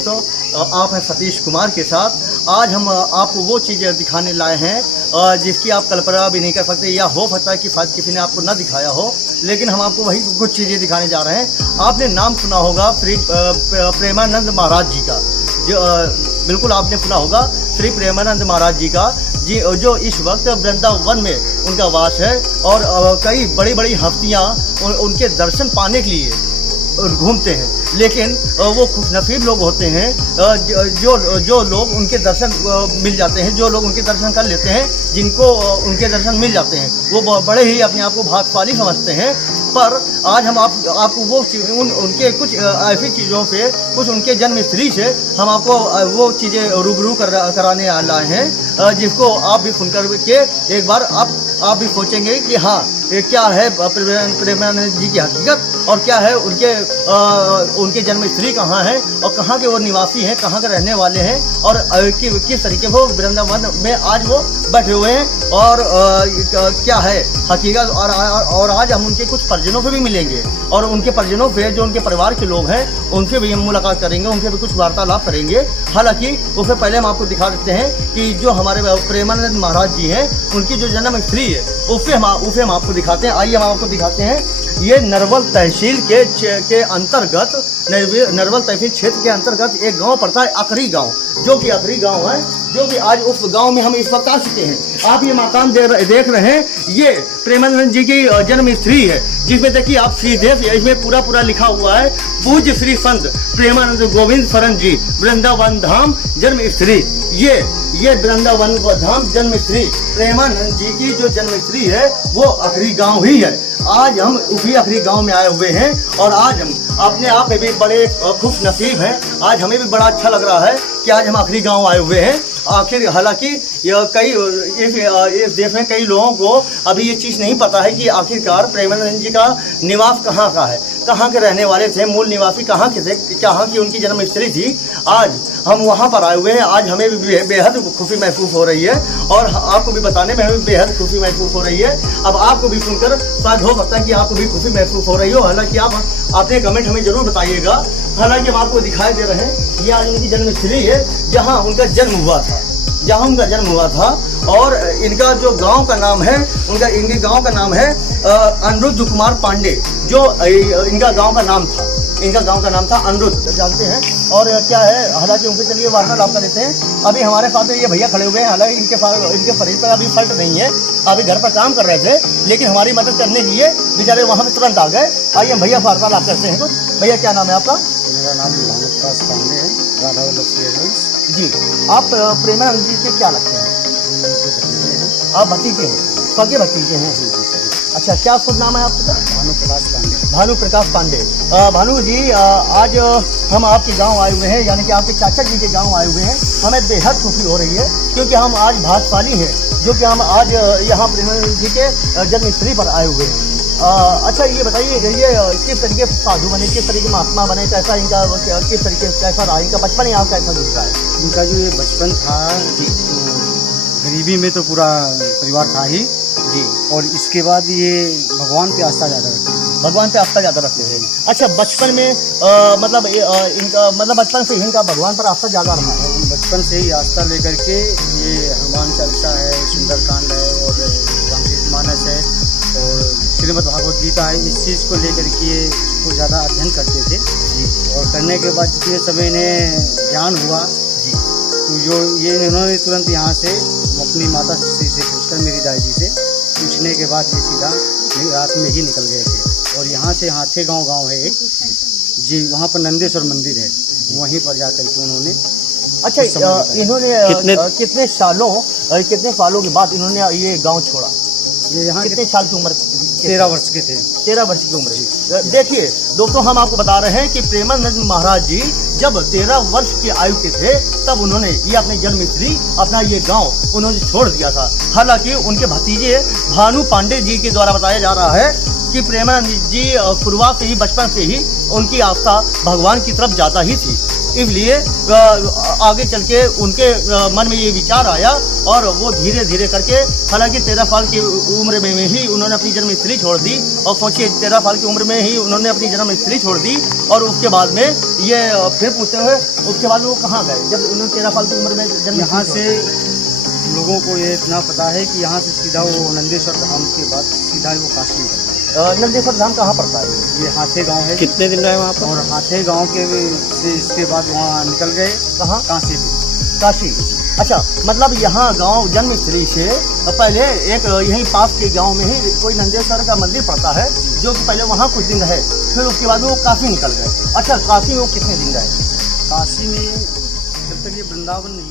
दोस्तों, आप हैं सतीश कुमार के साथ। आज हम आपको वो चीज़ें दिखाने लाए हैं जिसकी आप कल्पना भी नहीं कर सकते, या हो सकता है कि शायद किसी ने आपको न दिखाया हो, लेकिन हम आपको वही कुछ चीज़ें दिखाने जा रहे हैं। आपने नाम सुना होगा श्री प्रेमानंद महाराज जी का, जो बिल्कुल आपने सुना होगा श्री प्रेमानंद महाराज जी का, जी, जो इस वक्त वृंदावन में उनका वास है। और कई बड़ी बड़ी हस्तियाँ उनके दर्शन पाने के लिए घूमते हैं, लेकिन वो खुशनसीब लोग होते हैं जो लोग उनके दर्शन मिल जाते हैं, जो लोग उनके दर्शन कर लेते हैं, जिनको उनके दर्शन मिल जाते हैं, वो बड़े ही अपने आप को भाग्यशाली समझते हैं। पर आज हम आपको वो उनके कुछ ऐसी चीज़ों से, कुछ उनके जन्म स्त्री से हम आपको वो चीज़ें रूबरू कराने लाए हैं, जिसको आप भी सुनकर के एक बार आप भी सोचेंगे कि हाँ, ये क्या है प्रेमानंद जी की हकीकत, और क्या है उनके जन्म स्त्री कहाँ है, और कहाँ के वो निवासी हैं, कहाँ के रहने वाले हैं, और किस तरीके वो वृंदावन में आज वो बैठे हुए हैं, और क्या है हकीकत। और आज हम उनके कुछ परिजनों से भी मिलेंगे, और उनके परिजनों से, जो उनके परिवार के लोग हैं, उनसे भी हम मुलाकात करेंगे, उनसे भी कुछ वार्तालाप करेंगे। हालांकि उससे पहले हम आपको दिखा देते हैं कि जो हमारे प्रेमानंद महाराज जी हैं, उनकी जो जन्म स्त्री है, उसे हम आपको दिखाते हैं। आइए हम आपको दिखाते हैं। ये नरवल तहसील के अंतर्गत, नरवल तहसील क्षेत्र के अंतर्गत एक गांव पड़ता है, अखरी गांव, जो कि अखरी गांव है, जो कि आज उस गांव में हम इस वक्त आ चुके हैं। आप ये मकान देख रहे हैं, ये प्रेमानंद जी की जन्म स्त्री है, जिसमें देखिए आप सीधे इसमें पूरा लिखा हुआ है, पूज्य श्री संत प्रेमानंद गोविंद शरण जी वृंदावन धाम जन्म स्त्री। ये वृंदावन धाम जन्म स्त्री प्रेमानंद जी की जो जन्म स्त्री है, वो अखरी गांव ही है। आज हम उसी अखरी गांव में आए हुए हैं, और आज हम अपने आप में भी बड़े खुश नसीब हैं। आज हमें भी बड़ा अच्छा लग रहा है कि आज हम आखिरी गांव आए हुए हैं। आखिर हालांकि इस देश में कई लोगों को अभी ये चीज़ नहीं पता है कि आखिरकार प्रेमानंद जी का निवास कहाँ का है, कहाँ के रहने वाले थे, मूल निवासी कहाँ के थे, कहाँ की उनकी जन्म स्त्री थी। आज हम वहाँ पर आए हुए हैं। आज हमें भी बेहद खुशी महसूस हो रही है, और आपको भी बताने में हमें बेहद खुशी महसूस हो रही है। अब आपको भी सुनकर शायद हो सकता है कि आपको भी खुशी महसूस हो रही हो। हालांकि आप अपने कमेंट हमें जरूर बताइएगा। हालांकि हम आपको दिखाई दे रहे हैं, ये आज उनकी जन्म स्त्री है, जहाँ उनका जन्म हुआ था, और इनका जो गांव का नाम है, इनके गांव का नाम है अनिरुद्ध कुमार पांडे, जो इनका गांव का नाम था अनिरुद्ध, जानते हैं। और क्या है, हालांकि उनके चलिए वार्तालाप कर लेते हैं। अभी हमारे साथ में ये भैया खड़े हुए हैं। हालांकि इनके शरीर पर अभी फल्ट नहीं है, अभी घर पर काम कर रहे थे, लेकिन हमारी मदद करने के लिए बेचारे वहाँ पे तुरंत आ गए। आइए हम भैया वार्तालाप करते हैं। भैया क्या नाम है आपका? मेरा नाम भानु प्रकाश पांडे है, राधा लक्ष्मी जी। आप प्रेमानंद जी के क्या लगते हैं? आप भतीजे हैं, सगे भतीजे हैं? अच्छा, क्या शुभ नाम है आपका? भानु प्रकाश पांडे। भानु प्रकाश पांडे। भानु जी, आज हम आपके गांव आए हुए हैं, यानी कि आपके चाचा जी के गांव आए हुए हैं। हमें बेहद खुशी हो रही है, क्योंकि हम आज भाग्यशाली हैं, जो कि हम आज यहाँ प्रेमानंद जी के जन्म स्थली पर आए हुए हैं। अच्छा, ये बताइए, ये किस तरीके से साधु बने, किस तरीके महात्मा बने, कैसा इनका, किस तरीके से कैसा रहा इनका बचपन, यहाँ कैसा गुजरा है? इनका जो ये बचपन था, गरीबी में तो पूरा परिवार था ही जी, और इसके बाद ये भगवान पे आस्था ज़्यादा रखते हैं। अच्छा, बचपन में मतलब इनका बचपन से इनका भगवान पर आस्था ज़्यादा रहा है? बचपन से ही आस्था लेकर के ये हनुमान चालीसा है, सुंदरकांड है, और रामचरितमानस है, और श्रीमद् भागवत गीता है, इस चीज़ को लेकर के इसको ज़्यादा अध्ययन करते थे जी। और करने के बाद जितने समय इन्हें ज्ञान हुआ जी, तो इन्होंने तुरंत यहाँ से अपनी माता श्री से पूछकर, मेरी दाई जी से पूछने के बाद ये सीधा रात में ही निकल गए थे। और यहाँ से हाथे गांव है एक जी, वहाँ पर नंदेश्वर मंदिर है, वहीं पर जाकर के उन्होंने। अच्छा, इन्होंने कितने सालों के बाद इन्होंने ये गांव छोड़ा? ये यहाँ कितने साल की उम्र? 13 वर्ष के थे। 13 वर्ष की उम्र। देखिए दोस्तों, हम आपको बता रहे हैं कि प्रेमानंद महाराज जी जब 13 वर्ष की आयु के थे, तब उन्होंने ये अपने जन्म स्त्री, अपना ये गांव उन्होंने छोड़ दिया था। हालांकि उनके भतीजे भानु पांडे जी के द्वारा बताया जा रहा है कि प्रेमानंद जी शुरुआत से ही, बचपन से ही उनकी आस्था भगवान की तरफ जाता ही थी। इसलिए आगे चल के उनके मन में ये विचार आया और वो धीरे धीरे करके, हालांकि 13 साल की उम्र में ही उन्होंने अपनी जन्मस्थली छोड़ दी। और सोचिए 13 साल की उम्र में ही उन्होंने अपनी जन्मस्थली छोड़ दी और उसके बाद में ये फिर पूछते हुए उसके बाद वो कहाँ गए जब उन्होंने 13 साल की उम्र में जन्म? यहाँ से लोगों को ये इतना पता है कि यहाँ से सीधा वो नंदेश्वर धाम के बाद सीधा वो काशी निकल गए। नंदेश्वर धाम कहाँ पड़ता है? ये हाथे गांव है। कितने दिन रहे वहाँ पर? और हाथे गांव के से इसके बाद वहाँ निकल गए कहाँ? काशी पे। काशी। अच्छा, मतलब यहाँ गांव जन्मस्थली से पहले एक यहीं पास के गांव में ही कोई नंदेश्वर का मंदिर पड़ता है, जो कि पहले वहाँ कुछ दिन रहे, फिर उसके बाद वो काशी निकल गए। अच्छा, काशी में वो कितने दिन रहे? काशी में जब तक ये वृंदावन नहीं